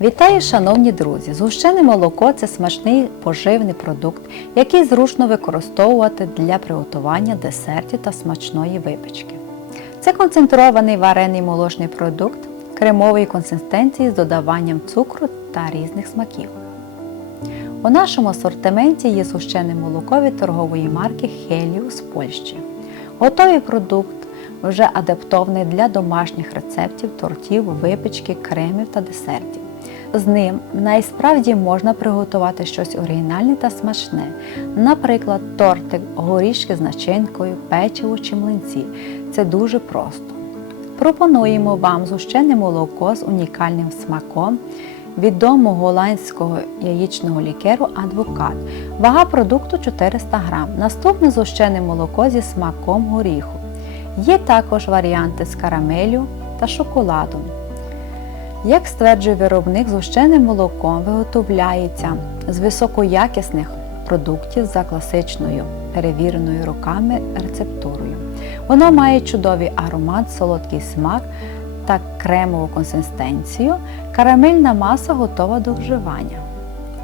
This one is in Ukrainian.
Вітаю, шановні друзі! Згущене молоко це смачний поживний продукт, який зручно використовувати для приготування десертів та смачної випічки. Це концентрований варений молочний продукт кремової консистенції з додаванням цукру та різних смаків. У нашому асортименті є згущене молоко від торгової марки Helios з Польщі. Готовий продукт вже адаптований для домашніх рецептів, тортів, випічки, кремів та десертів. З ним найсправді можна приготувати щось оригінальне та смачне, наприклад, тортик, горішки з начинкою, печиво чи млинці. Це дуже просто. Пропонуємо вам згущене молоко з унікальним смаком відомого голландського яєчного лікеру Адвокат. Вага продукту 400 г. Наступне згущене молоко зі смаком горіху. Є також варіанти з карамелю та шоколадом. Як стверджує виробник, згущене молоко виготовляється з високоякісних продуктів за класичною перевіреною роками рецептурою. Воно має чудовий аромат, солодкий смак та кремову консистенцію. Карамельна маса готова до вживання.